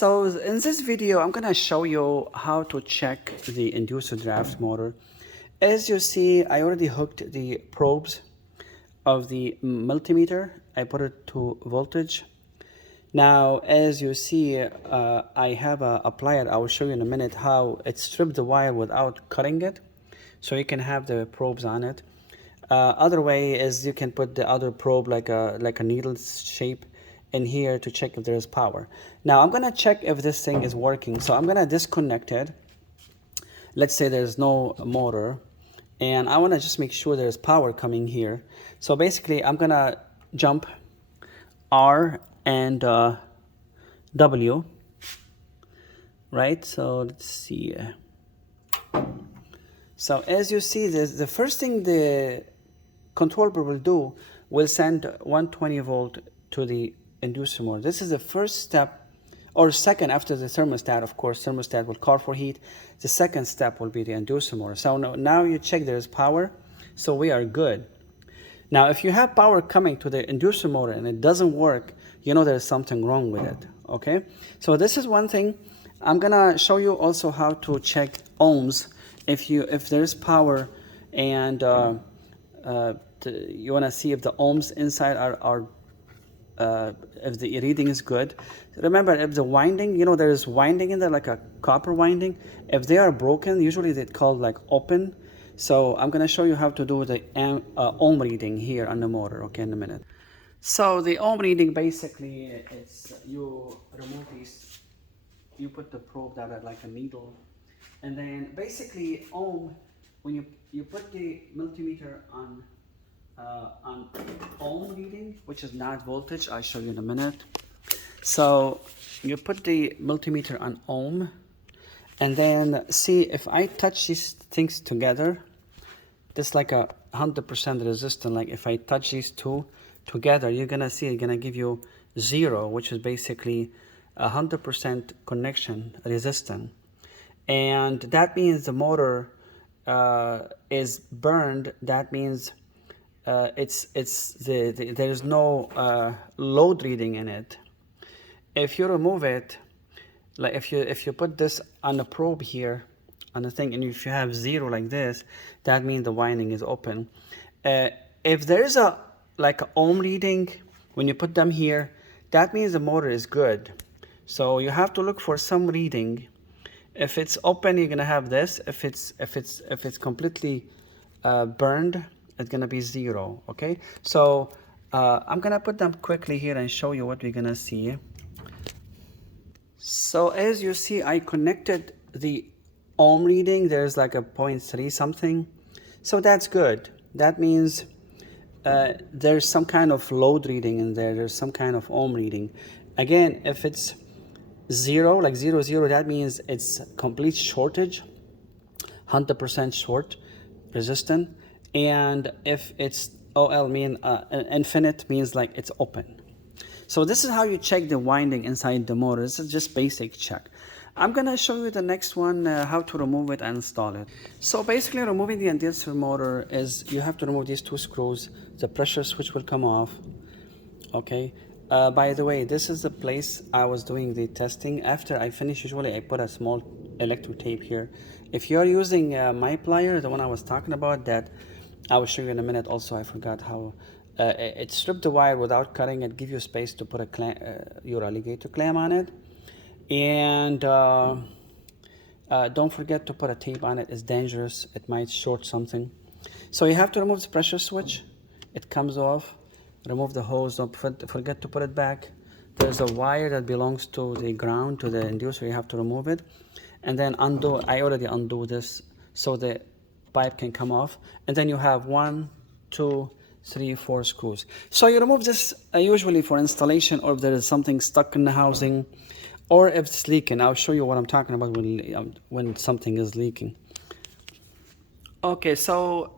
So in this video, I'm gonna show you how to check the inducer draft motor. As you see, I already hooked the probes of the multimeter. I put it to voltage. Now, as you see, I have a plier. I will show you in a minute how it stripped the wire without cutting it. So you can have the probes on it. Other way is you can put the other probe like a needle shape in here to check if there is power. Now I'm gonna check if this thing is working. So I'm gonna disconnect it. Let's say there's no motor, and I wanna just make sure there's power coming here. So basically I'm gonna jump R and W, right? So let's see. So as you see, the first thing the controller will do will send 120 volt to the inducer motor. This is the first step, or second after the thermostat. Of course, thermostat will call for heat. The second step will be the inducer motor. So now you check there's power, so we are good. Now, if you have power coming to the inducer motor and it doesn't work, you know there's something wrong with it, okay? So this is one thing. I'm gonna show you also how to check ohms. If there's power and you wanna see if the ohms inside are if the reading is good. Remember, if the winding, you know, there is winding in there, like a copper winding. If they are broken, usually they're called like open. So I'm gonna show you how to do the ohm reading here on the motor, okay, in a minute. So the ohm reading, basically, it's you remove these, you put the probe that are like a needle, and then basically ohm, when you put the multimeter on ohm reading, which is not voltage, I'll show you in a minute. So you put the multimeter on ohm, and then see if I touch these things together, this like a 100% resistance. Like if I touch these two together, you're gonna see it's gonna give you 0, which is basically 100% connection resistance, and that means the motor is burned. That means there's no load reading in it. If you remove it, like if you put this on the probe here on the thing, and if you have 0 like this, that means the winding is open. If there is a like ohm reading when you put them here, that means the motor is good. So you have to look for some reading. If it's open, you're gonna have this. If it's completely burned, it's gonna be 0. Okay, so I'm gonna put them quickly here and show you what we're gonna see. So as you see, I connected the ohm reading. There's like a 0.3 something, so that's good. That means there's some kind of load reading in there. There's some kind of ohm reading. Again, if it's 0, like 0, 0, that means it's complete shortage, 100% short resistant. And if it's OL, mean infinite, means like it's open. So this is how you check the winding inside the motor. This is just basic check. I'm gonna show you the next one, how to remove it and install it. So basically, removing the inducer motor is you have to remove these 2 screws. The pressure switch will come off, okay? By the way, this is the place I was doing the testing. After I finish, usually I put a small electric tape here. If you're using my plier, the one I was talking about, that I will show you in a minute. Also, I forgot how it stripped the wire without cutting it, give you space to put your alligator clamp on it. And don't forget to put a tape on it. It's dangerous. It might short something. So you have to remove the pressure switch. It comes off. Remove the hose. Don't forget to put it back. There's a wire that belongs to the ground, to the inducer. You have to remove it. And then undo. I already undo this so the pipe can come off. And then you have 1, 2, 3, 4 screws. So you remove this usually for installation, or if there is something stuck in the housing, or if it's leaking. I'll show you what I'm talking about when something is leaking. Okay, so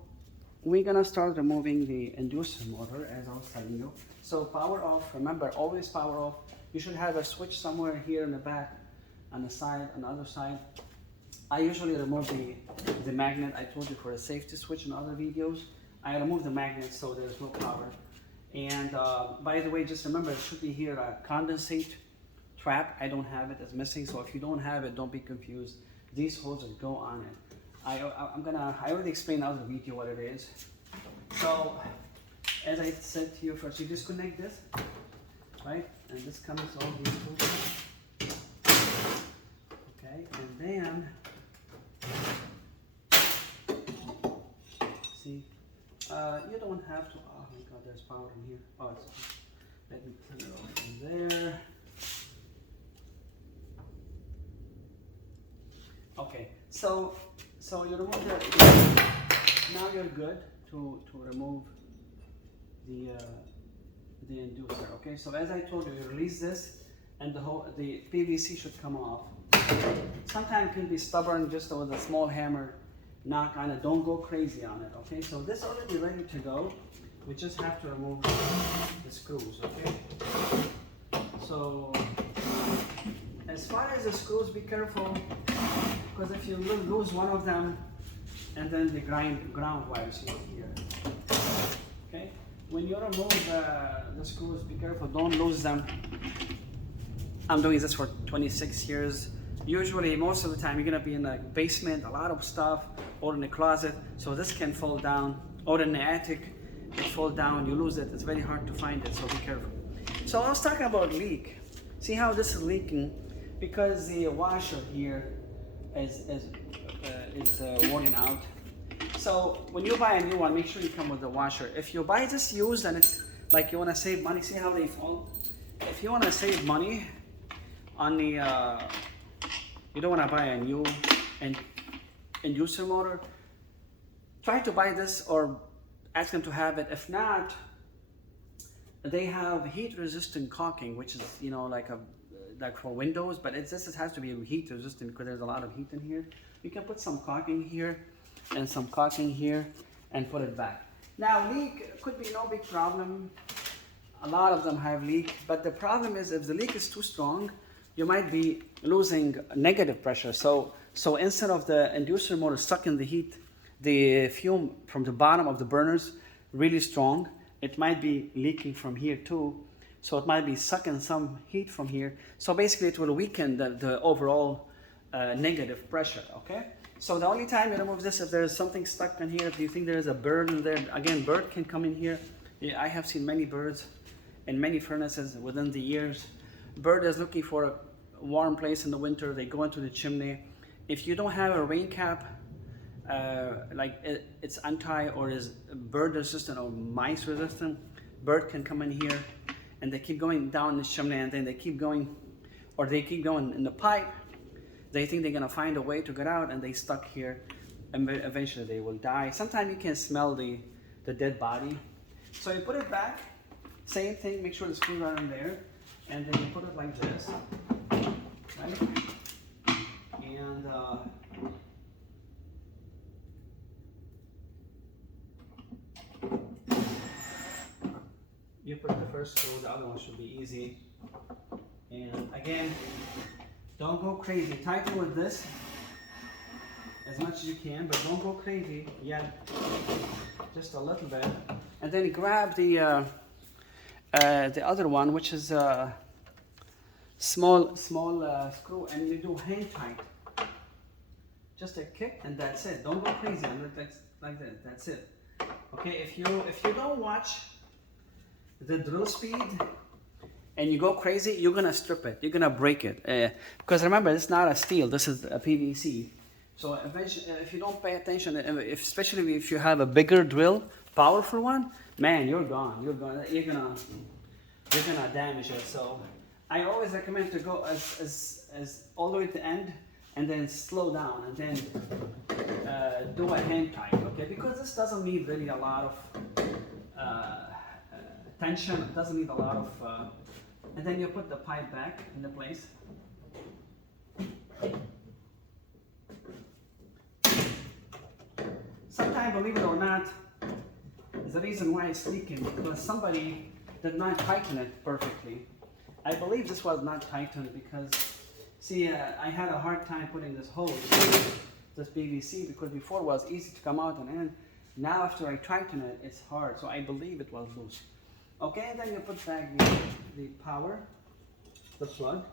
we're gonna start removing the inducer motor, as I was telling you. So power off. Remember, always power off. You should have a switch somewhere here in the back, on the side, on the other side. I usually remove the magnet. I told you for a safety switch in other videos. I remove the magnet so there's no power. And by the way, just remember, it should be here a condensate trap. I don't have it, it's missing. So if you don't have it, don't be confused. These hoses go on it. I already explained out of the video what it is. So as I said to you first, you disconnect this, right? And this comes all these two. Okay, and then see, you don't have to. Oh my God, there's power in here. Oh, let me put it all in there. Okay, so you remove the. Now you're good to remove the inducer. Okay, so as I told you, you release this, and the PVC should come off. Sometimes it can be stubborn, just with a small hammer, knock on it. Don't go crazy on it. Okay, so this already ready to go. We just have to remove the screws. Okay, so as far as the screws, be careful, because if you lose one of them, and then the ground wires here. Okay, when you remove the screws, be careful, don't lose them. I'm doing this for 26 years. Usually, most of the time, you're gonna be in the basement, a lot of stuff, or in the closet, so this can fall down, or in the attic, it fall down, you lose it, it's very hard to find it, so be careful. So I was talking about leak. See how this is leaking? Because the washer here is worn out. So when you buy a new one, make sure you come with the washer. If you buy this used and it's like you want to save money, see how they fall? If you want to save money on the, you don't want to buy a new inducer motor, try to buy this or ask them to have it. If not, they have heat resistant caulking, which is, you know, like for windows, but it has to be heat resistant because there's a lot of heat in here. You can put some caulking here and some caulking here and put it back. Now, leak could be no big problem. A lot of them have leak, but the problem is if the leak is too strong, you might be losing negative pressure. So instead of the inducer motor sucking the heat, the fume from the bottom of the burners really strong, it might be leaking from here too. So it might be sucking some heat from here. So basically it will weaken the overall negative pressure, okay? So the only time you remove this, if there's something stuck in here, if you think there's a bird in there, again, bird can come in here. Yeah, I have seen many birds in many furnaces within the years. Bird is looking for a warm place in the winter, they go into the chimney. If you don't have a rain cap, it's anti or is bird resistant or mice resistant, bird can come in here and they keep going down the chimney and then they keep going, or they keep going in the pipe. They think they're gonna find a way to get out and they stuck here and eventually they will die. Sometimes you can smell the dead body. So you put it back, same thing, make sure the screws are in there, and then you put it like this, right? And you put the first screw, the other one should be easy. And again, don't go crazy. Tighten with this as much as you can, but don't go crazy yet. Just a little bit. And then grab the other one, which is a small screw, and you do hand tight. Just a kick, and that's it. Don't go crazy. Like that. That's it. Okay. If you don't watch the drill speed and you go crazy, you're gonna strip it. You're gonna break it. Because remember, it's not a steel. This is a PVC. So eventually, if you don't pay attention, especially if you have a bigger drill, powerful one, man, you're gone. You're gonna damage it. So I always recommend to go as all the way to the end, and then slow down, and then do a hand tight. Okay, because this doesn't need really a lot of tension. It doesn't need a lot of. And then you put the pipe back into place. Sometimes, believe it or not, the reason why it's leaking because somebody did not tighten it perfectly. I believe this was not tightened because, see, I had a hard time putting this hose, this PVC, because before it was easy to come out and in. Now after I tighten it, it's hard. So I believe it was loose. Okay, and then you put back the power, the plug.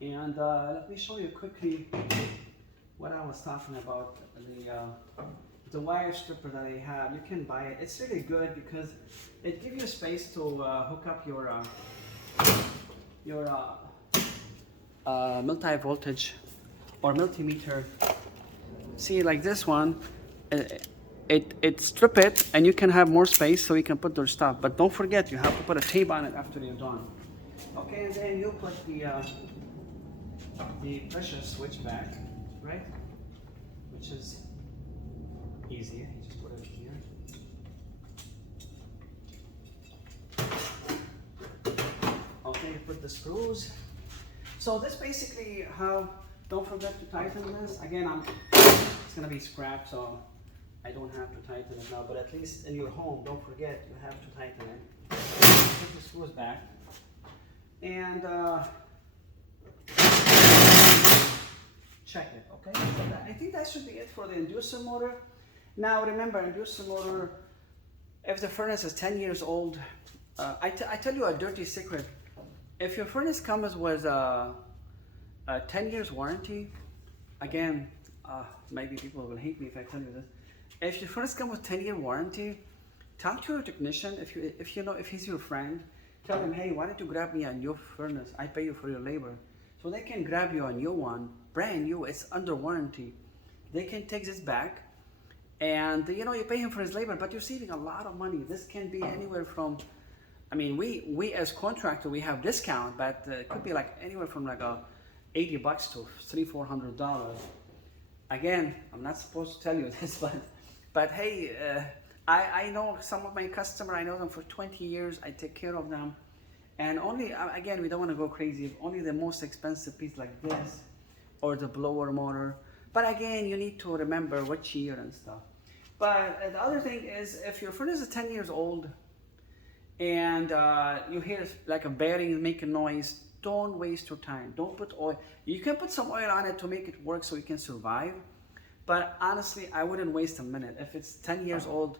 And let me show you quickly what I was talking about, the wire stripper that I have. You can buy it. It's really good because it gives you space to hook up your multi-voltage or multimeter. See, like this one, it strip it, and you can have more space so you can put your stuff. But don't forget, you have to put a tape on it after you're done. Okay, and then you put the pressure switch back, right? Which is easy. You just put it here. Okay, you put the screws. So this basically how. Don't forget to tighten this. Again, it's gonna be scrap, so I don't have to tighten it now. But at least in your home, don't forget you have to tighten it. Put the screws back, and check it. Okay. So I think that should be it for the inducer motor. Now remember, inducer motor. If the furnace is 10 years old, I tell you a dirty secret. If your furnace comes with a 10 years warranty, again, maybe people will hate me if I tell you this. If your furnace comes with 10-year warranty, talk to your technician. If you know, if he's your friend, tell him, hey, why don't you grab me a new furnace? I pay you for your labor. So they can grab you a new one, brand new. It's under warranty. They can take this back, and you know, you pay him for his labor, but you're saving a lot of money. This can be anywhere from, I mean, we as contractor, we have discount, but it could be like anywhere from like $80 to $300-400. Again, I'm not supposed to tell you this, but hey, I know some of my customers. I know them for 20 years. I take care of them, and only again, we don't want to go crazy. Only the most expensive piece like this, or the blower motor. But again, you need to remember which year and stuff. But the other thing is, if your furnace is 10 years old, and you hear like a bearing making noise, don't waste your time. Don't put oil. You can put some oil on it to make it work so you can survive. But honestly, I wouldn't waste a minute. If it's 10 years old,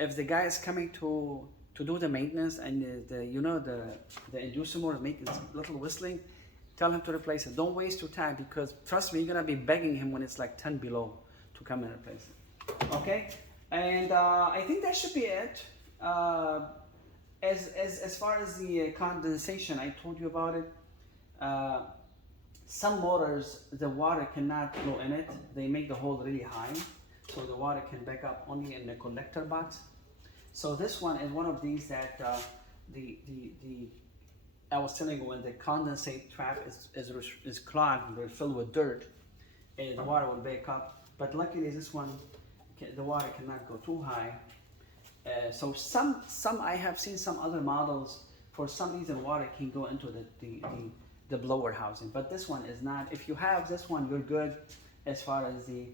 if the guy is coming to do the maintenance, and the inducer motor is making this little whistling, tell him to replace it. Don't waste your time, because trust me, you're gonna be begging him when it's like 10 below to come and replace it. Okay, and I think that should be it. As far as the condensation, I told you about it. Some motors, the water cannot flow in it. They make the hole really high, so the water can back up only in the collector box. So this one is one of these that I was telling you, when the condensate trap is clogged, they're filled with dirt, and the water will back up. But luckily, this one, the water cannot go too high. So some I have seen some other models, for some reason water can go into the blower housing, but this one is not. If you have this one, you're good as far as the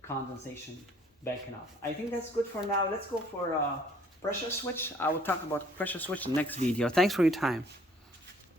condensation backing off. I think that's good for now. Let's go for pressure switch. I will talk about pressure switch in the next video. Thanks for your time.